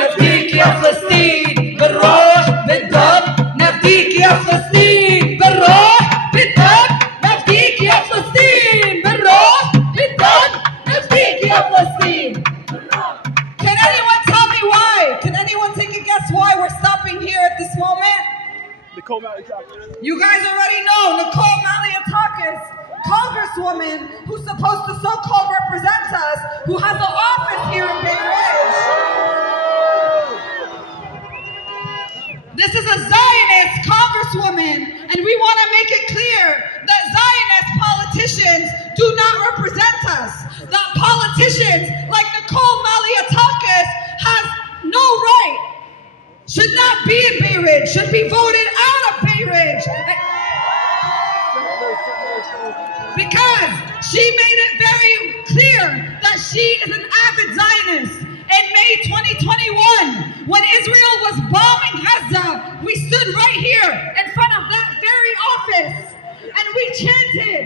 نفديك يا فلسطين بالروح بالدم، نفديك يا فلسطين بالروح بالدم، نفديك يا فلسطين بالروح بالدم، نفديك يا فلسطين. Can anyone tell me why? Can anyone take a guess why we're stopping here at this moment? You guys already know Nicole Malliotakis, Congresswoman who's supposed to so-called represent us, who has an office here in Buries. This is a Zionist Congresswoman, and we want to make it clear that Zionist politicians do not represent us. That politicians like Nicole Malliotakis has no right, should not be in Buries, should be voted out of Buries. Because she made it very clear that she is an avid Zionist. In May 2021, when Israel was bombing Gaza, we stood right here in front of that very office and we chanted,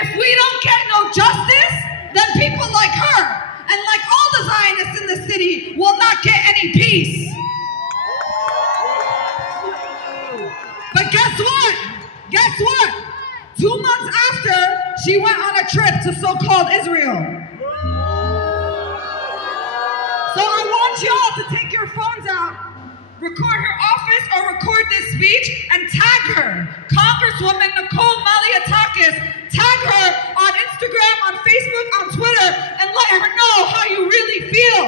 if we don't get no justice, then people like her and like all the Zionists in the city will not get any peace. But guess what? Guess what? 2 months after, she went on a trip to so-called Israel. So I want y'all to take your phones out, record her office or record this speech and tag her, Congresswoman Nicole Malliotakis. Tag her on Instagram, on Facebook, on Twitter, and let her know how you really feel.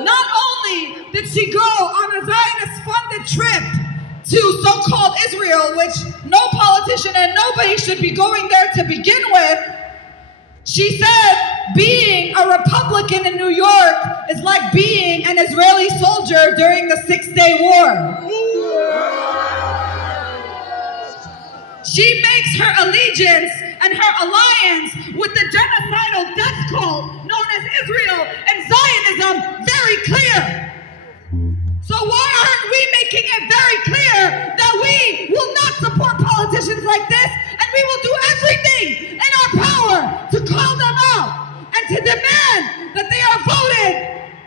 Not only did she go on a Zionist-funded trip to so-called Israel, which no politician and nobody should be going there to begin with, she said being a Republican in New York is like being an Israeli soldier during the 6-Day War. She makes her allegiance and her alliance with the genocidal death cult known as Israel and Zionism very clear. So why aren't we making it very clear that we will not support politicians like this, and we will do everything in our power to call them out and to demand that they are voted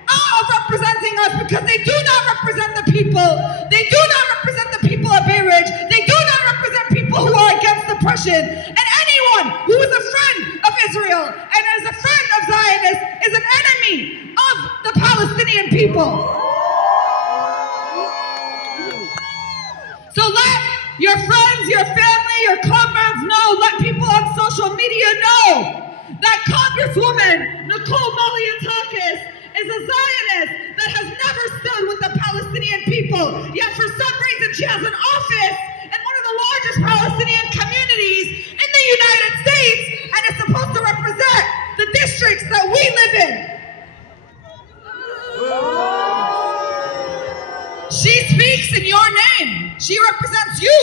out of representing us, because they do not represent the people. They do not represent the people of Buries. They do not represent people who are against oppression. And anyone who is a friend of Israel and is a friend of Zionists is an enemy of the Palestinian people. So let your friends, your family, your comrades know, let people on social media know that Congresswoman Nicole Malliotakis is a Zionist that has never stood with the Palestinian people, yet for some reason she has an office in one of the largest Palestinian communities in the United States and is supposed to represent the districts that we live in. She speaks in your name. She represents you.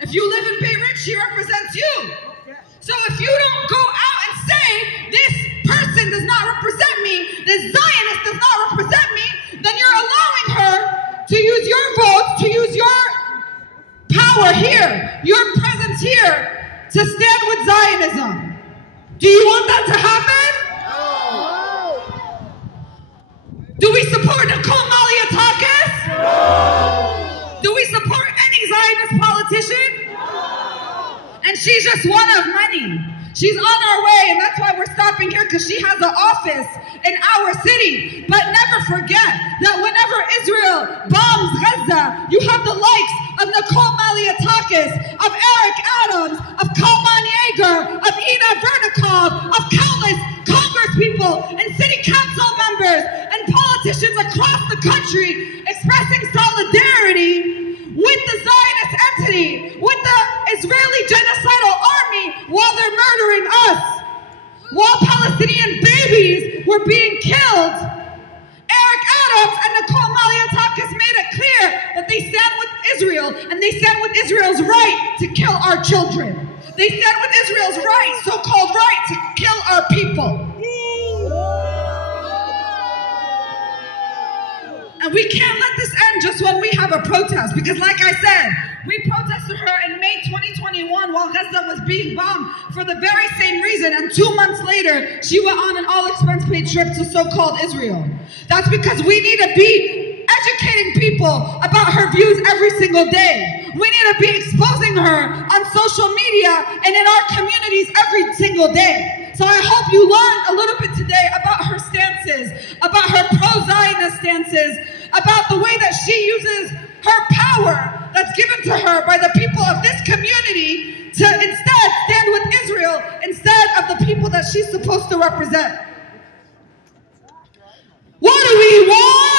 If you live in Buries, she represents you. So if you don't go out and say, this person does not represent me, this Zionist does not represent me, then you're allowing her to use your votes, to use your power here, your presence here, to stand with Zionism. Do you want that to happen? No. Do we support Nicole Malliotakis? No. Do we support any Zionist politician? No. And she's just one of many. She's on her way, and that's why we're stopping here, because she has an office in our city. But never forget that whenever Israel bombs Gaza, you have the likes of Nicole Malliotakis, of Eric Adams, of Kalman Yeager, of Ina Vernikov, of countless congresspeople and city council members and politicians across the country expressing solidarity with the Zionist entity, with the Israeli genocidal army, while they're murdering us. While Palestinian babies were being killed, Eric Adams and Nicole Malliotakis made it clear that they stand with Israel, and they stand with Israel's right to kill our children. They stand with Israel's right, so-called right, to kill our people. And we can't let this end just when we have a protest, because like I said, we protested her in May being bombed for the very same reason, and 2 months later, she went on an all-expense-paid trip to so-called Israel. That's because we need to be educating people about her views every single day. We need to be exposing her on social media and in our communities every single day. So I hope you learned a little bit today about her stances, about her pro-Zionist stances, about the way that she uses her power that's given to her by the people of this community to instead stand with Israel instead of the people that she's supposed to represent. What do we want?